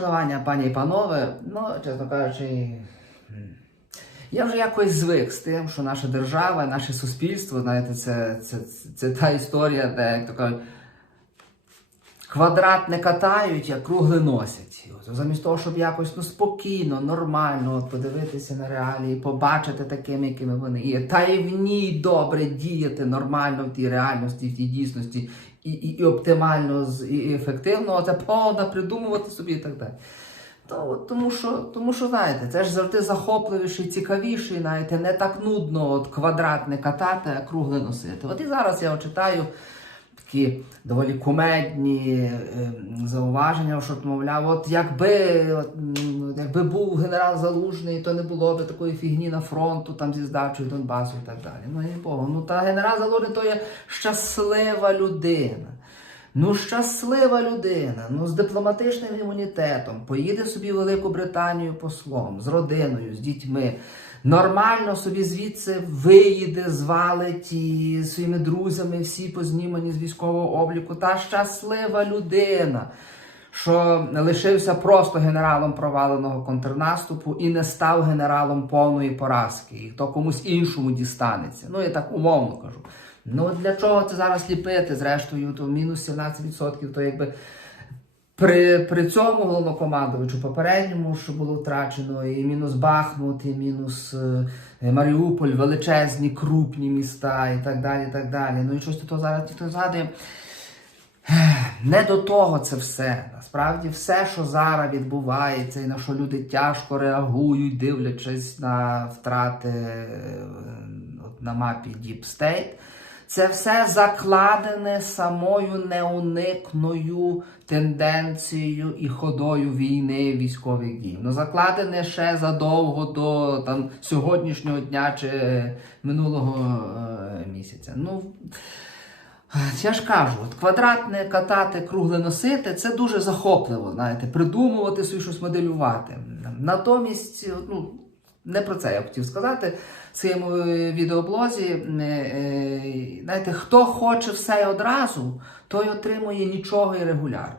шанування, пані і панове, ну, чесно кажучи, я вже якось звик з тим, що наша держава, наше суспільство, знаєте, це, це, це, це та історія, де, як то кажуть, квадрат не катають, а кругли носять. От Замість того, щоб якось ну, спокійно, нормально от, подивитися на реалії, побачити такими, якими вони є, та і в ній добре діяти нормально в тій реальності, в тій дійсності, і, і, і оптимально, і, ефективно, це повна придумувати собі і так далі. То, тому, що, тому що, знаєте, це ж завжди захопливіше і цікавіше, знаєте, не так нудно от квадратне катати, а кругле носити. От і зараз я читаю такі доволі кумедні е, зауваження, що, мовляв, от якби, от, якби був генерал Залужний, то не було б такої фігні на фронту там зі здачею Донбасу і так далі. Ну, і Богу, ну та генерал Залужний то є щаслива людина. Ну, щаслива людина, ну з дипломатичним імунітетом, поїде собі в Велику Британію послом, з родиною, з дітьми. Нормально собі звідси виїде, звалить і своїми друзями всі познімані з військового обліку. Та щаслива людина, що лишився просто генералом проваленого контрнаступу і не став генералом повної поразки. І то комусь іншому дістанеться. Ну, я так умовно кажу. Ну для чого це зараз ліпити? Зрештою, то мінус 17%, то якби при, при цьому головнокомандувачу попередньому, що було втрачено, і мінус Бахмут, і мінус е, Маріуполь, величезні, крупні міста і так далі. і так далі. Ну і щось то зараз ніхто згадує. Не до того це все. Насправді, все, що зараз відбувається, і на що люди тяжко реагують, дивлячись на втрати е, от на мапі Deep State, це все закладене самою неуникною тенденцією і ходою війни військових дій. Ну, закладене ще задовго до там, сьогоднішнього дня чи минулого е, місяця. Ну, я ж кажу, от квадратне катати, кругле носити це дуже захопливо, знаєте, придумувати собі щось моделювати. Натомість, ну, не про це я хотів сказати своєму е, відеоблозі. Е, е, Знаєте, хто хоче все одразу, той отримує нічого і регулярно.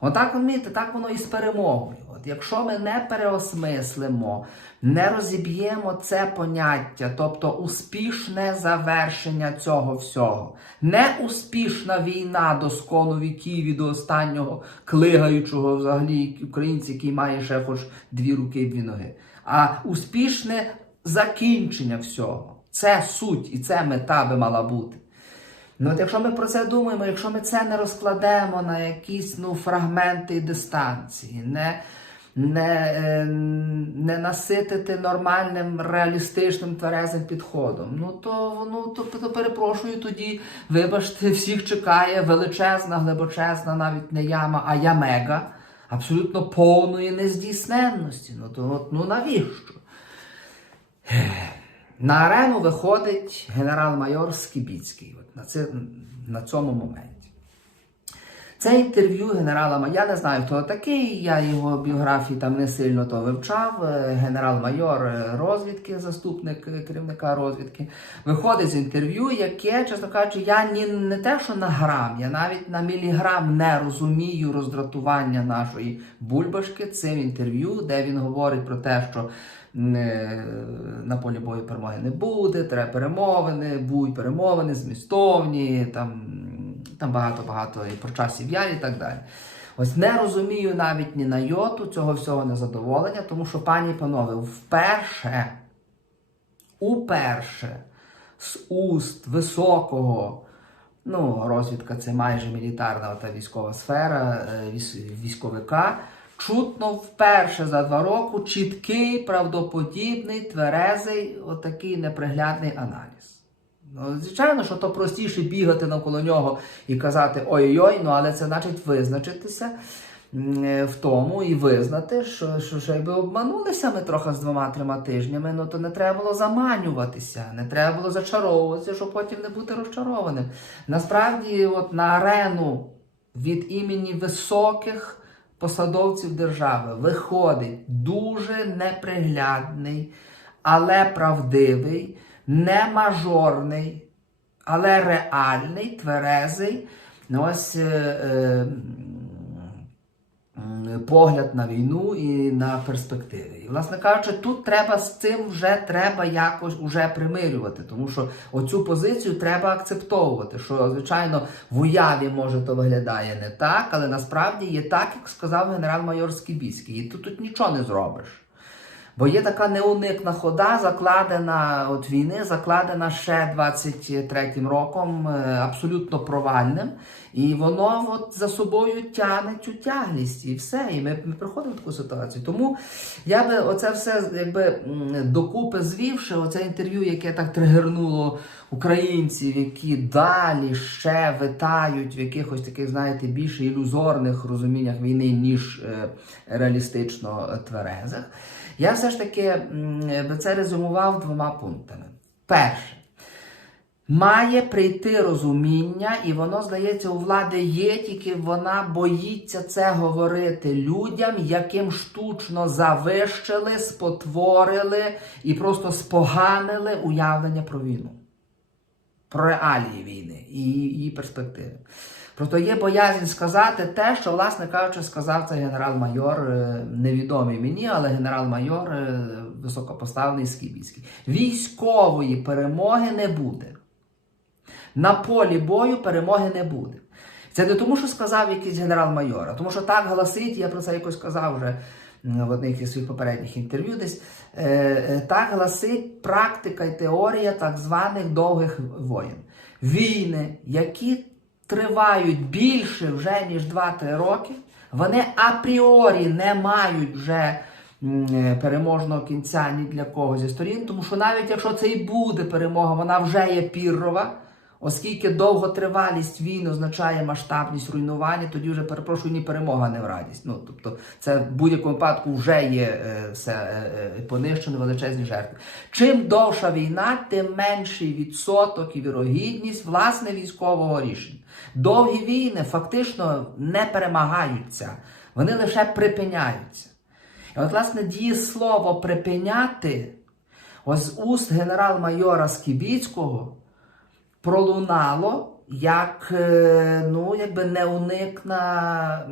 Отак, розумієте, так воно і з перемогою. От якщо ми не переосмислимо, не розіб'ємо це поняття, тобто успішне завершення цього всього, не успішна війна до скону віків і до останнього клигаючого взагалі українця, який має ще хоч дві руки і дві ноги, а успішне закінчення всього. Це суть і це мета би мала бути. Ну, от якщо ми про це думаємо, якщо ми це не розкладемо на якісь ну, фрагменти і дистанції, не, не, е, не наситити нормальним, реалістичним тверезим підходом, ну то, ну, то, то перепрошую, тоді, вибачте, всіх чекає величезна, глибочезна, навіть не яма, а ямега, абсолютно повної нездійсненності. Ну то ну навіщо? На арену виходить генерал-майор Скібіцький от на, це, на цьому моменті. Це інтерв'ю генерала Я не знаю, хто такий, я його біографії там не сильно то вивчав. Е, Генерал-майор е, розвідки, заступник е, керівника розвідки, виходить з інтерв'ю, яке, чесно кажучи, я ні не те, що на грам, я навіть на міліграм не розумію роздратування нашої бульбашки цим інтерв'ю, де він говорить про те, що не, на полі бою перемоги не буде, треба перемовини, будуть перемовини, змістовні, там, там багато-багато і про часів яр і так далі. Ось не розумію навіть ні на йоту цього всього незадоволення, тому що, пані і панове, вперше, уперше з уст високого, ну, розвідка це майже мілітарна та військова сфера, е, військовика, чутно вперше за два роки чіткий, правдоподібний, тверезий, отакий неприглядний аналіз. Ну, звичайно, що то простіше бігати навколо нього і казати ой-ой, ну але це значить визначитися в тому і визнати, що, що, що якби обманулися ми трохи з двома-трьома тижнями, ну то не треба було заманюватися, не треба було зачаровуватися, щоб потім не бути розчарованим. Насправді, от на арену від імені високих посадовців держави виходить дуже неприглядний, але правдивий, не мажорний, але реальний, тверезий. Ну, ось е, е, погляд на війну і на перспективи. І, власне кажучи, тут треба з цим вже треба якось уже примирювати, тому що оцю позицію треба акцептовувати. Що, звичайно, в уяві може то виглядає не так, але насправді є так, як сказав генерал-майор Скібіський. І тут, тут нічого не зробиш. Бо є така неуникна хода, закладена от війни, закладена ще 23-м роком, е, абсолютно провальним. І воно от за собою тягне цю тяглість, і все. І ми, ми приходимо в таку ситуацію. Тому я би оце все якби докупи звівши, оце інтерв'ю, яке так тригернуло українців, які далі ще витають в якихось таких, знаєте, більш ілюзорних розуміннях війни, ніж е, реалістично тверезих. Я все ж таки би це резюмував двома пунктами. Перше. Має прийти розуміння, і воно, здається, у влади є, тільки вона боїться це говорити людям, яким штучно завищили, спотворили і просто споганили уявлення про війну, про реалії війни і її перспективи. Просто є боязнь сказати те, що, власне кажучи, сказав цей генерал-майор, е, невідомий мені, але генерал-майор е, високопоставлений Скібіський. Військової перемоги не буде. На полі бою перемоги не буде. Це не тому, що сказав якийсь генерал-майор, а тому що так гласить, я про це якось сказав вже в одних із своїх попередніх інтерв'ю десь. е, Так гласить практика і теорія так званих довгих воєн. Війни, які тривають більше вже ніж 2-3 роки, вони апріорі не мають вже е, переможного кінця ні для кого зі сторін, тому що навіть якщо це і буде перемога, вона вже є піррова. Оскільки довготривалість війн означає масштабність руйнування, тоді вже перепрошую, ні перемога, не в радість. Ну тобто, це в будь-якому випадку вже є е, все е, е, понищено, величезні жертви. Чим довша війна, тим менший відсоток і вірогідність власне військового рішення. Довгі війни фактично не перемагаються, вони лише припиняються. І от, власне, дієслово припиняти ось уст генерал-майора Скібіцького пролунало як е, ну, якби неуникна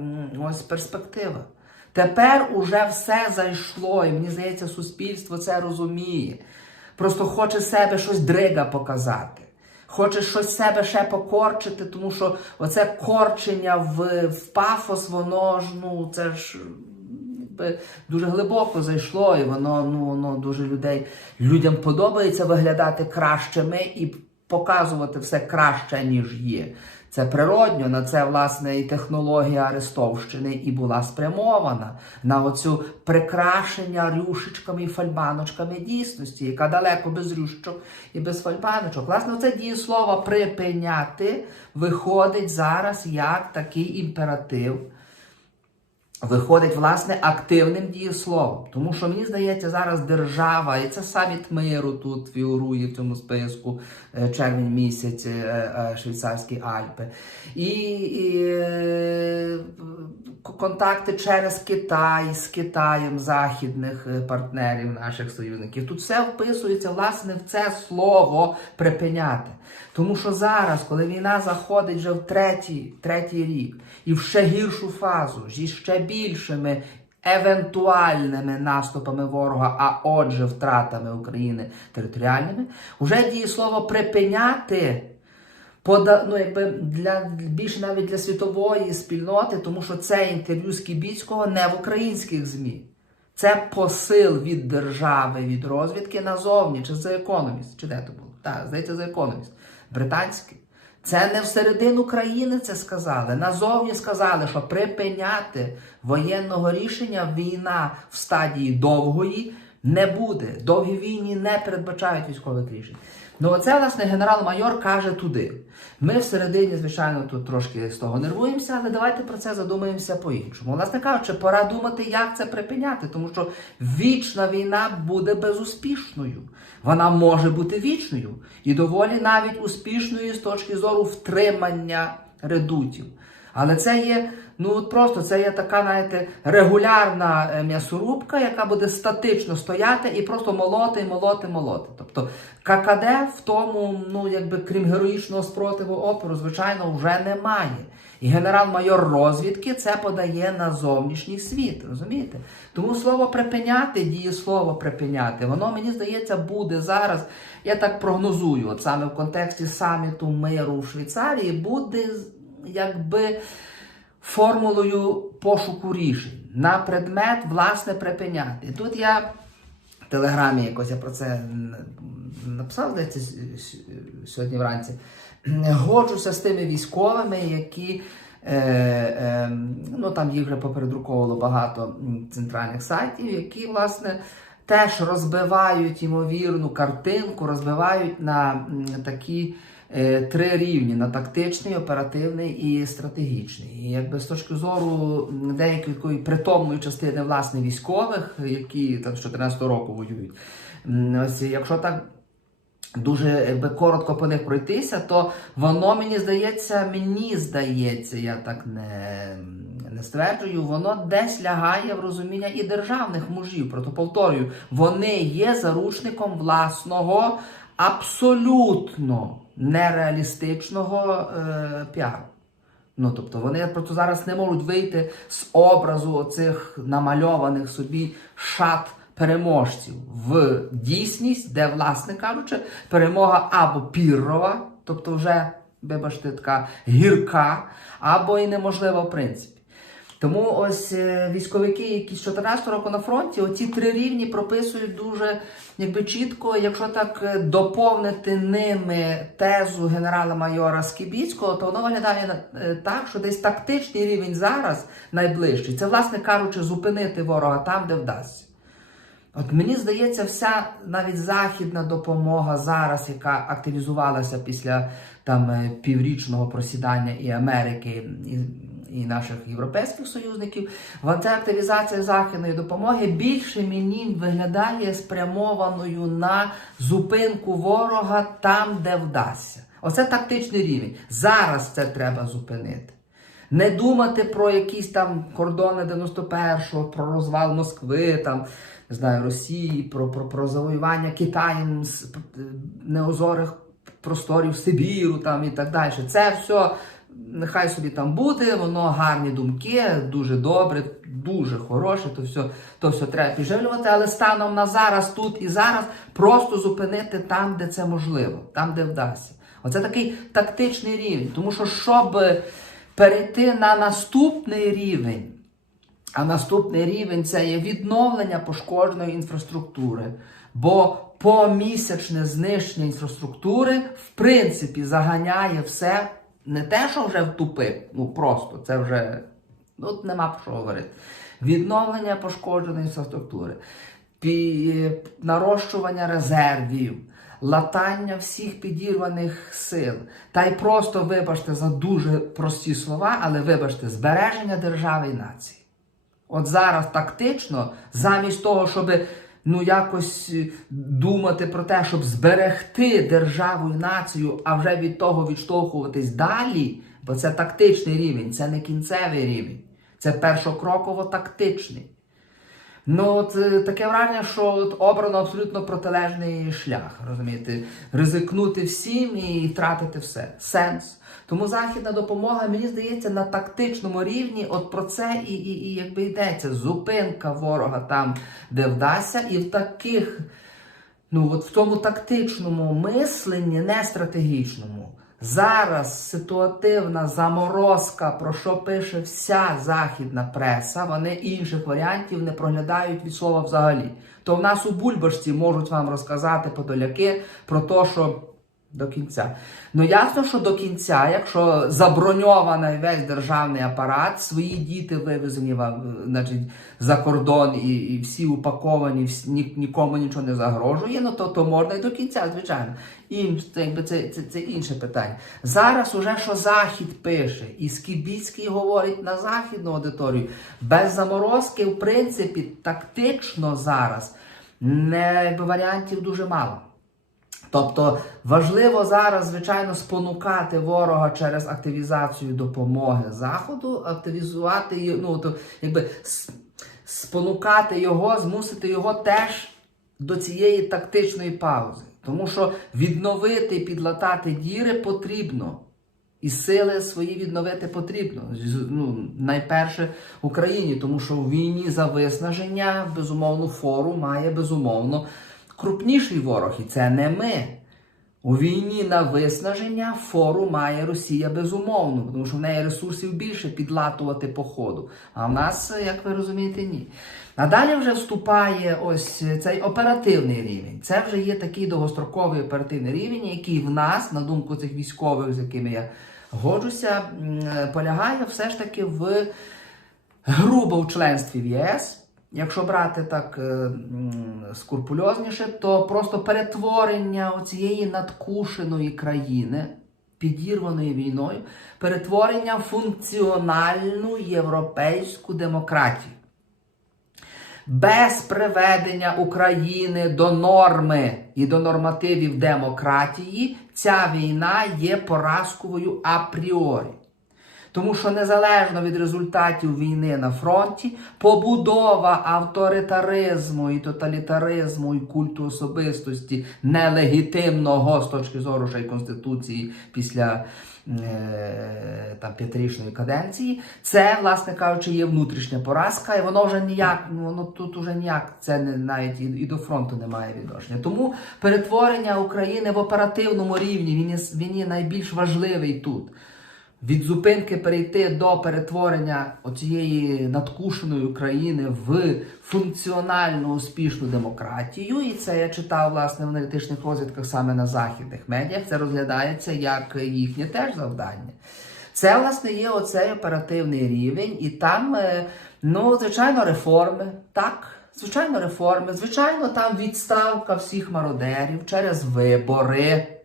ось перспектива. Тепер уже все зайшло, і мені здається, суспільство це розуміє. Просто хоче себе щось дрига показати. Хоче щось себе ще покорчити, тому що оце корчення в, в пафос, воно ж, ну, це ж якби дуже глибоко зайшло, і воно ну, воно дуже людей людям подобається виглядати кращими і показувати все краще, ніж є. Це природньо, на це власне і технологія Арестовщини і була спрямована на оцю прикрашення рюшечками і фальбаночками дійсності, яка далеко без рющок і без фальбаночок. Власне, це дієслово припиняти виходить зараз як такий імператив виходить власне активним дієсловом. Тому що мені здається, зараз держава, і це саміт миру тут фігурує в цьому списку е, червень місяць, е, е, швейцарські Альпи. І, і контакти через Китай з Китаєм західних партнерів, наших союзників. Тут все вписується власне в це слово припиняти. Тому що зараз, коли війна заходить вже в третій, третій рік і в ще гіршу фазу, зі ще більшими евентуальними наступами ворога, а отже, втратами України територіальними, вже діє слово припиняти. Пода, ну, якби для більше навіть для світової спільноти, тому що це інтерв'ю з Кібіцького не в українських ЗМІ. Це посил від держави, від розвідки назовні, чи за економіст, чи де то було? Так, здається, за економіст. Британський. Це не всередину країни це сказали. Назовні сказали, що припиняти воєнного рішення війна в стадії довгої не буде. Довгі війні не передбачають військових рішень. Ну, оце, власне, генерал-майор каже туди. Ми всередині, звичайно, тут трошки з того нервуємося, але давайте про це задумаємося по-іншому. Власне кажучи, пора думати, як це припиняти, тому що вічна війна буде безуспішною. Вона може бути вічною і доволі навіть успішною з точки зору втримання редутів. Але це є, ну от просто це є така, знаєте, регулярна е, м'ясорубка, яка буде статично стояти і просто молоти, молоти, молоти. Тобто ККД в тому, ну якби крім героїчного спротиву опору, звичайно, вже немає. І генерал-майор розвідки це подає на зовнішній світ. Розумієте? Тому слово припиняти, дієслово припиняти, воно мені здається буде зараз. Я так прогнозую, от саме в контексті саміту миру в Швейцарії, буде якби формулою пошуку рішень на предмет власне припиняти. Тут я в телеграмі якось я про це написав, здається, сьогодні вранці. Годжуся з тими військовими, які. Е, е, ну там їх вже попередруковувало багато центральних сайтів, які власне теж розбивають ймовірну картинку, розбивають на такі три рівні: на тактичний, оперативний і стратегічний. І якби з точки зору деякої притомної частини власне військових, які там з 14 року воюють, ось якщо так дуже якби, коротко по них пройтися, то воно мені здається, мені здається, я так не, не стверджую, воно десь лягає в розуміння і державних мужів. Прото повторюю, вони є заручником власного абсолютно нереалістичного е, піару. Ну, тобто вони просто зараз не можуть вийти з образу оцих намальованих собі шат переможців в дійсність, де, власне кажучи, перемога або піррова, тобто вже, вибачте, така гірка, або і неможлива в принципі. Тому ось е, військовики, які з 14 року на фронті, оці три рівні прописують дуже якби чітко, якщо так е, доповнити ними тезу генерала-майора Скібіцького, то воно виглядає е, так, що десь тактичний рівень зараз найближчий. Це, власне кажучи, зупинити ворога там, де вдасться. От мені здається, вся навіть західна допомога зараз, яка активізувалася після там піврічного просідання і Америки, і, і наших європейських союзників, вон ця активізація західної допомоги більше мені виглядає спрямованою на зупинку ворога там, де вдасться. Оце тактичний рівень. Зараз це треба зупинити. Не думати про якісь там кордони 91-го, про розвал Москви, там, не знаю, Росії, про, про, про завоювання Китаєм неозорих просторів Сибіру там, і так далі. Це все нехай собі там буде, воно гарні думки, дуже добре, дуже хороше, то все, то все треба підживлювати, але станом на зараз, тут і зараз, просто зупинити там, де це можливо, там, де вдасться. Оце такий тактичний рівень. Тому що, щоб перейти на наступний рівень, а наступний рівень це є відновлення пошкодженої інфраструктури. Бо помісячне знищення інфраструктури, в принципі, заганяє все не те, що вже в тупик, ну просто це вже ну, нема про що говорити. Відновлення пошкодженої інфраструктури, пі- нарощування резервів, латання всіх підірваних сил. Та й просто, вибачте, за дуже прості слова, але вибачте, збереження держави і нації. От зараз тактично, замість того, щоб ну якось е, думати про те, щоб зберегти державу і націю, а вже від того відштовхуватись далі, бо це тактичний рівень, це не кінцевий рівень, це першокроково-тактичний. Ну, от е, таке враження, що от обрано абсолютно протилежний шлях, розумієте, ризикнути всім і втратити все. Сенс. Тому західна допомога, мені здається, на тактичному рівні от про це і, і, і якби йдеться. Зупинка ворога там, де вдасться, і в таких, ну от в тому тактичному мисленні, не стратегічному. Зараз ситуативна заморозка, про що пише вся західна преса, вони інших варіантів не проглядають від слова взагалі. То в нас у Бульбашці можуть вам розказати подоляки про те, що до кінця. Ну ясно, що до кінця, якщо заброньований весь державний апарат, свої діти вивезені значить, за кордон і, і всі упаковані, всі, ні, нікому нічого не загрожує, ну то, то можна і до кінця, звичайно. І це, це, це, це інше питання. Зараз уже що Захід пише, і Скібіцький говорить на західну аудиторію, без заморозки, в принципі, тактично зараз не варіантів дуже мало. Тобто важливо зараз, звичайно, спонукати ворога через активізацію допомоги Заходу, активізувати ну, то, якби, спонукати його, змусити його теж до цієї тактичної паузи. Тому що відновити підлатати діри потрібно. І сили свої відновити потрібно. Ну, найперше Україні, тому що в війні за виснаження, безумовно, фору має безумовно крупніший ворог, і це не ми. У війні на виснаження фору має Росія безумовно, тому що в неї ресурсів більше підлатувати по ходу. А в нас, як ви розумієте, ні. А далі вже вступає ось цей оперативний рівень. Це вже є такий довгостроковий оперативний рівень, який в нас, на думку цих військових, з якими я годжуся, полягає все ж таки в грубо в членстві в ЄС. Якщо брати так е, м, скрупульозніше, то просто перетворення цієї надкушеної країни, підірваної війною, перетворення функціональну європейську демократію. Без приведення України до норми і до нормативів демократії ця війна є поразковою апріорі. Тому що незалежно від результатів війни на фронті, побудова авторитаризму і тоталітаризму і культу особистості нелегітимного з точки зору ще й Конституції після е, там, п'ятирічної каденції, це, власне кажучи, є внутрішня поразка, і воно вже ніяк, ну воно тут уже ніяк це не навіть і, і до фронту не має відношення. Тому перетворення України в оперативному рівні він є, він є найбільш важливий тут від зупинки перейти до перетворення оцієї надкушеної України в функціональну успішну демократію. І це я читав власне в аналітичних розвідках саме на західних медіях. Це розглядається як їхнє теж завдання. Це, власне, є оцей оперативний рівень, і там, е, ну, звичайно, реформи. Так, звичайно, реформи. Звичайно, там відставка всіх мародерів через вибори.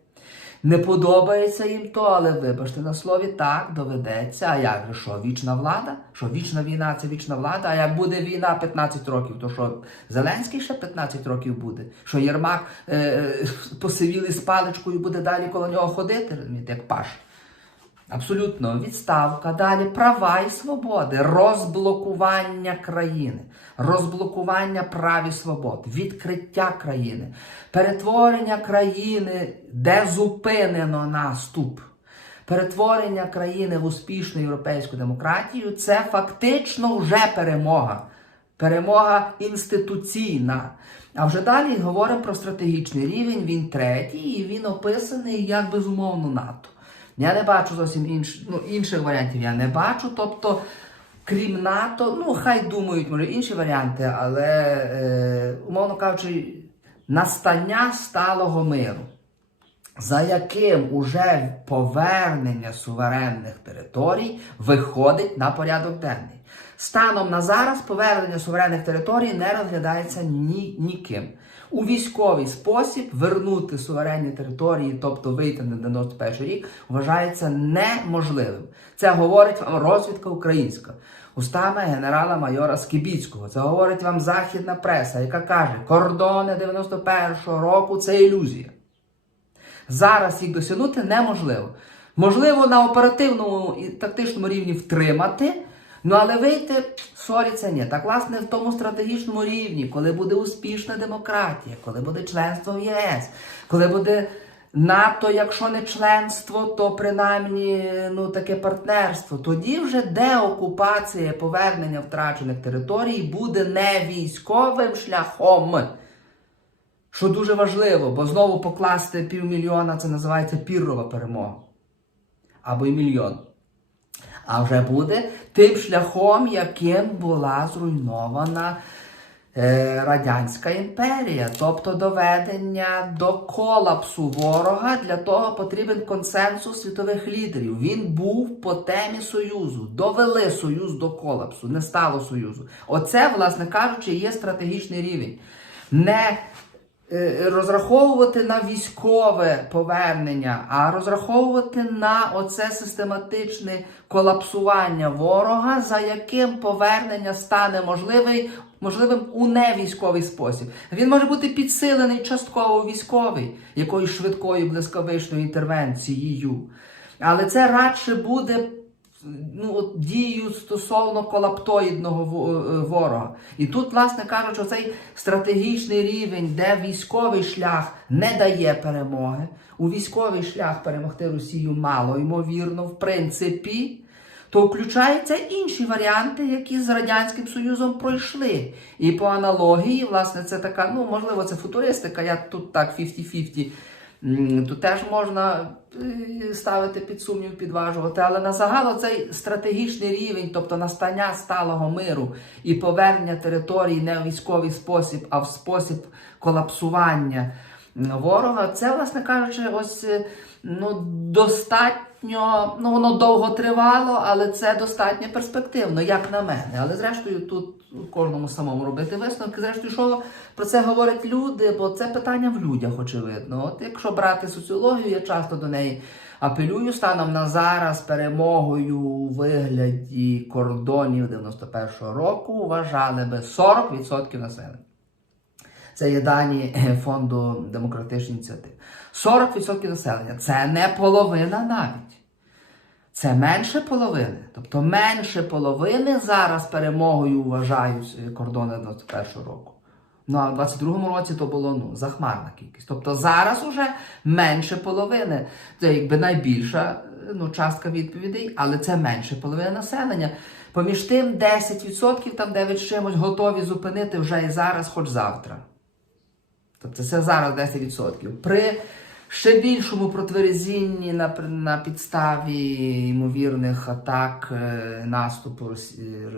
Не подобається їм то, але вибачте на слові, так доведеться. А як же що, вічна влада? Що вічна війна це вічна влада? А як буде війна 15 років, то що Зеленський ще 15 років буде? Що Єрмак е, е, посивілий з паличкою буде далі коло нього ходити, як паш? Абсолютно відставка. Далі права і свободи, розблокування країни, розблокування прав і свобод, відкриття країни, перетворення країни, де зупинено наступ. Перетворення країни в успішну європейську демократію це фактично вже перемога. Перемога інституційна. А вже далі говоримо про стратегічний рівень, він третій, і він описаний як безумовно НАТО. Я не бачу зовсім інш, ну, інших варіантів. Я не бачу. Тобто, крім НАТО, ну хай думають, може, інші варіанти, але, е, умовно кажучи, настання сталого миру, за яким уже повернення суверенних територій виходить на порядок денний. Станом на зараз повернення суверенних територій не розглядається ні, ніким. У військовий спосіб вернути суверенні території, тобто вийти на 91 рік, вважається неможливим. Це говорить вам розвідка українська. Устами генерала-майора Скібіцького. Це говорить вам західна преса, яка каже, кордони 91-го року це ілюзія. Зараз їх досягнути неможливо. Можливо, на оперативному і тактичному рівні втримати, ну але вийти, сорі, це ні. Так, власне, в тому стратегічному рівні, коли буде успішна демократія, коли буде членство в ЄС, коли буде НАТО, якщо не членство, то принаймні ну, таке партнерство, тоді вже деокупація, повернення втрачених територій буде не військовим шляхом. Що дуже важливо, бо знову покласти півмільйона це називається піррова перемога. Або й мільйон. А вже буде тим шляхом, яким була зруйнована е, Радянська імперія, тобто доведення до колапсу ворога. Для того потрібен консенсус світових лідерів. Він був по темі Союзу. Довели Союз до колапсу, не стало Союзу. Оце, власне кажучи, є стратегічний рівень. Не розраховувати на військове повернення, а розраховувати на оце систематичне колапсування ворога, за яким повернення стане можливим у невійськовий спосіб. Він може бути підсилений частково військовий, якоюсь швидкою блискавичною інтервенцією. Але це радше буде ну, от, діють стосовно колаптоїдного е, ворога. І тут, власне кажучи, цей стратегічний рівень, де військовий шлях не дає перемоги, у військовий шлях перемогти Росію мало ймовірно, в принципі. То включаються інші варіанти, які з Радянським Союзом пройшли. І по аналогії, власне, це така, ну, можливо, це футуристика, я тут так 50-50 Тут теж можна е, ставити під сумнів, підважувати, але на загал цей стратегічний рівень, тобто настання сталого миру і повернення території не в військовий спосіб, а в спосіб колапсування ворога, це, власне кажучи, ось е, ну, достатньо, ну воно довго тривало, але це достатньо перспективно, як на мене. Але зрештою, тут кожному самому робити висновки. Зрештою, що про це говорять люди, бо це питання в людях, очевидно. От якщо брати соціологію, я часто до неї апелюю станом на зараз перемогою у вигляді кордонів 91-го року вважали би 40% населення. Це є дані е, фонду демократичних ініціатив. 40% населення це не половина навіть. Це менше половини. Тобто менше половини зараз перемогою вважають е, кордони 91 року. Ну а в 22-му році то було ну, захмарна кількість. Тобто зараз уже менше половини. Це якби найбільша е, ну, частка відповідей, але це менше половини населення. Поміж тим 10%, там 9 з чимось готові зупинити вже і зараз, хоч завтра. Тобто це зараз 10%. При ще більшому протверезінні на, на підставі ймовірних атак е, наступу росі-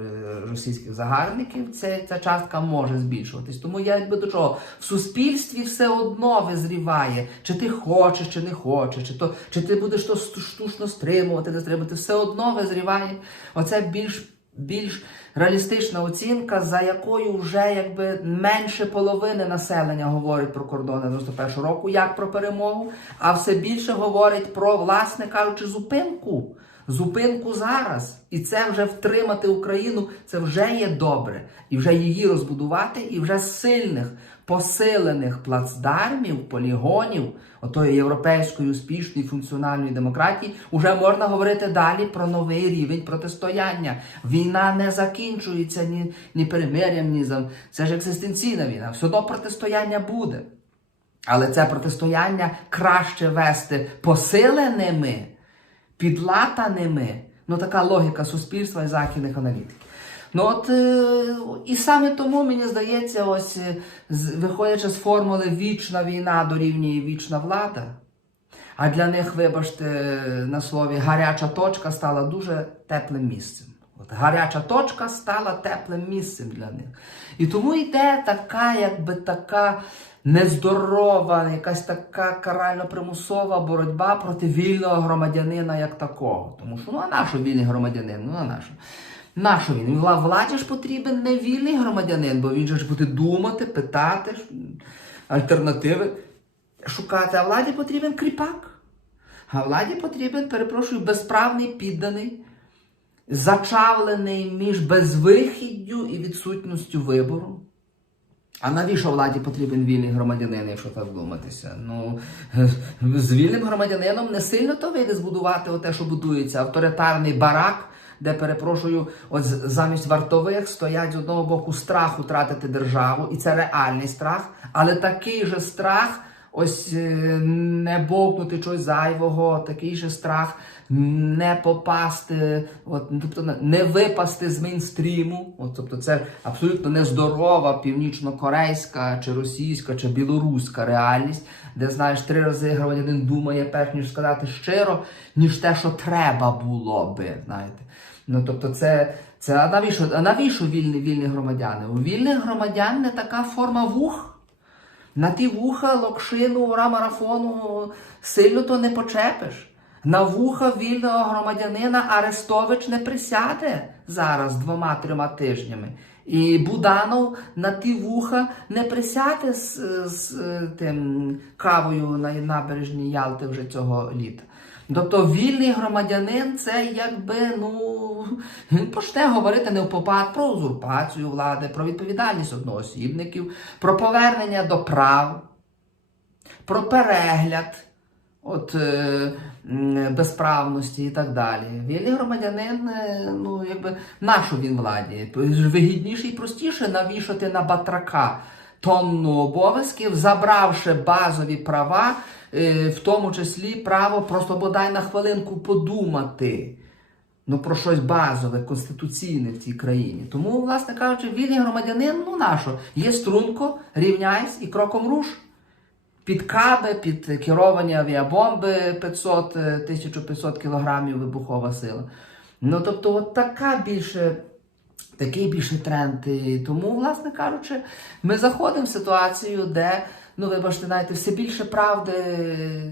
російських загарбників, це, ця частка може збільшуватись. Тому я якби до чого в суспільстві все одно визріває, чи ти хочеш, чи не хочеш, чи, то, чи ти будеш то штучно стримувати, не стримувати, все одно визріває. Оце більш більш реалістична оцінка, за якою вже якби менше половини населення говорить про кордони 91 року, як про перемогу, а все більше говорить про, власне кажучи, зупинку. Зупинку зараз. І це вже втримати Україну, це вже є добре. І вже її розбудувати, і вже сильних, посилених плацдармів, полігонів, отої європейської успішної функціональної демократії, вже можна говорити далі про новий рівень протистояння. Війна не закінчується ні, ні перемир'ям, ні за це ж екзистенційна війна. Все одно протистояння буде. Але це протистояння краще вести посиленими, підлатаними. Ну, така логіка суспільства і західних аналітиків. Ну от е, і саме тому мені здається, ось е, виходячи з формули вічна війна дорівнює вічна влада. А для них, вибачте, на слові гаряча точка стала дуже теплим місцем. От гаряча точка стала теплим місцем для них. І тому йде така, якби така нездорова, якась така карально-примусова боротьба проти вільного громадянина як такого. Тому що ну а нащо вільний громадянин? Ну а нащо? Нащо він? Владі ж потрібен не вільний громадянин, бо він же ж буде думати, питати альтернативи шукати. А владі потрібен кріпак. А владі потрібен, перепрошую, безправний підданий, зачавлений між безвихіддю і відсутністю вибору. А навіщо владі потрібен вільний громадянин, якщо так думатися? Ну, з вільним громадянином не сильно то вийде збудувати те, що будується, авторитарний барак, де, перепрошую, от замість вартових стоять з одного боку страх втратити державу, і це реальний страх, але такий же страх. Ось е, не бовкнути чогось зайвого, такий же страх не попасти, от, ну, тобто не- випасти з мейнстріму. От, тобто це абсолютно нездорова північно-корейська, чи російська, чи білоруська реальність, де знаєш, три рази громадянин думає, перш ніж сказати щиро, ніж те, що треба було би. знаєте. Ну тобто, це, це а навіщо, а навіщо вільні, вільні громадяни? У вільних громадян не така форма вух. На ті вуха локшину ура марафону сильно то не почепиш. На вуха вільного громадянина Арестович не присяде зараз двома-трьома тижнями. І Буданов на ті вуха не присяде з, з е, тим кавою на набережній Ялти вже цього літа. Тобто вільний громадянин це якби ну почне говорити не в попад про узурпацію влади, про відповідальність одноосібників, про повернення до прав, про перегляд от е, безправності і так далі. Вільний громадянин, е, ну якби нашу він владі. Вигідніше і простіше навішати на батрака тонну обов'язків, забравши базові права, е, в тому числі право просто бодай на хвилинку подумати. Ну, про щось базове, конституційне в цій країні. Тому, власне кажучи, вільний громадянин, ну нащо? Є струнко, рівняйсь і кроком руш. Під каби, під керовані авіабомби 500, е, 1500 кілограмів вибухова сила. Ну, тобто, от така більше, такий більше тренд. І тому, власне кажучи, ми заходимо в ситуацію, де, ну, вибачте, знаєте, все більше правди е,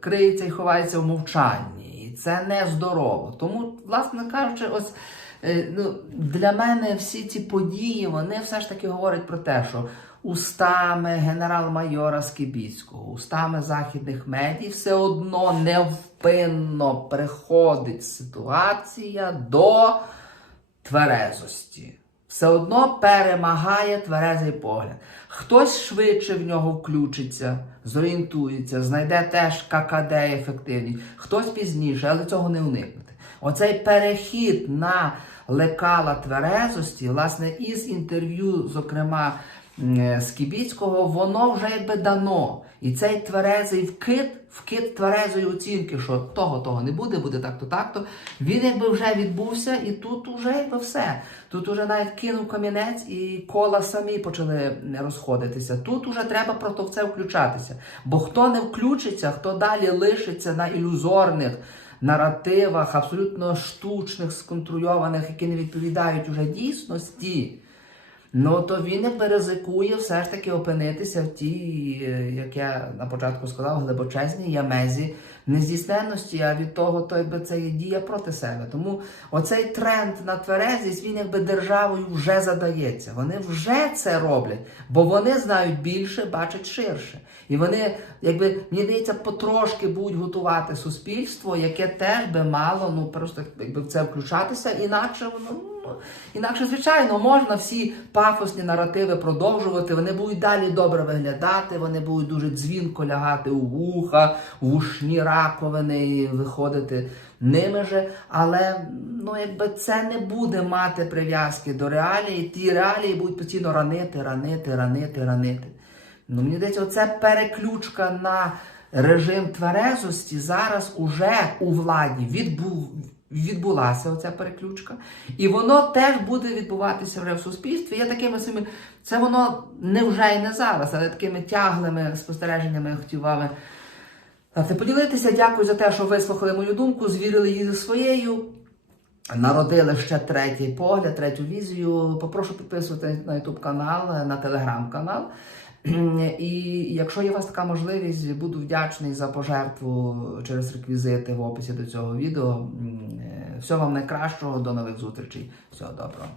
криється і ховається в мовчанні. І це не здорово. Тому, власне кажучи, ось. е, Ну, для мене всі ці події вони все ж таки говорять про те, що устами генерал-майора Скибіцького, устами західних медій все одно невпинно приходить ситуація до тверезості. Все одно перемагає тверезий погляд. Хтось швидше в нього включиться, зорієнтується, знайде теж ККД ефективність, хтось пізніше, але цього не уникнути. Оцей перехід на лекала тверезості, власне, із інтерв'ю, зокрема, Скібіцького, воно вже якби дано. І цей тверезий вкид, вкид тверезої оцінки, що того того не буде, буде так-то, так-то. Він якби вже відбувся, і тут уже якби все. Тут уже навіть кинув камінець, і кола самі почали розходитися. Тут уже треба в це включатися. Бо хто не включиться, хто далі лишиться на ілюзорних наративах, абсолютно штучних, сконтрольованих, які не відповідають уже дійсності. Ну, то він якби ризикує все ж таки опинитися в тій, е, як я на початку сказав, глибочезній ямезі нездійсненності, а від того, то якби це є дія проти себе. Тому оцей тренд на тверезість, він якби державою вже задається. Вони вже це роблять, бо вони знають більше, бачать ширше. І вони, якби мені здається, потрошки будуть готувати суспільство, яке теж би мало ну просто якби в це включатися, інакше воно. Інакше, звичайно, можна всі пафосні наративи продовжувати. Вони будуть далі добре виглядати, вони будуть дуже дзвінко лягати у вуха, в ушні раковини і виходити ними же. Але ну, якби це не буде мати прив'язки до реалії, ті реалії будуть постійно ранити, ранити, ранити, ранити. Ну, мені здається, оце переключка на режим тверезості зараз уже у владі відбув, відбулася оця переключка. І воно теж буде відбуватися вже в суспільстві. Я такими самими, це воно не вже і не зараз, але такими тяглими спостереженнями я хотів вами Давайте поділитися. Дякую за те, що вислухали мою думку, звірили її зі своєю. Народили ще третій погляд, третю візію. Попрошу підписуватись на YouTube канал, на телеграм канал. І якщо є у вас така можливість, буду вдячний за пожертву через реквізити в описі до цього відео. Е, всього вам найкращого, до нових зустрічей. Всього доброго.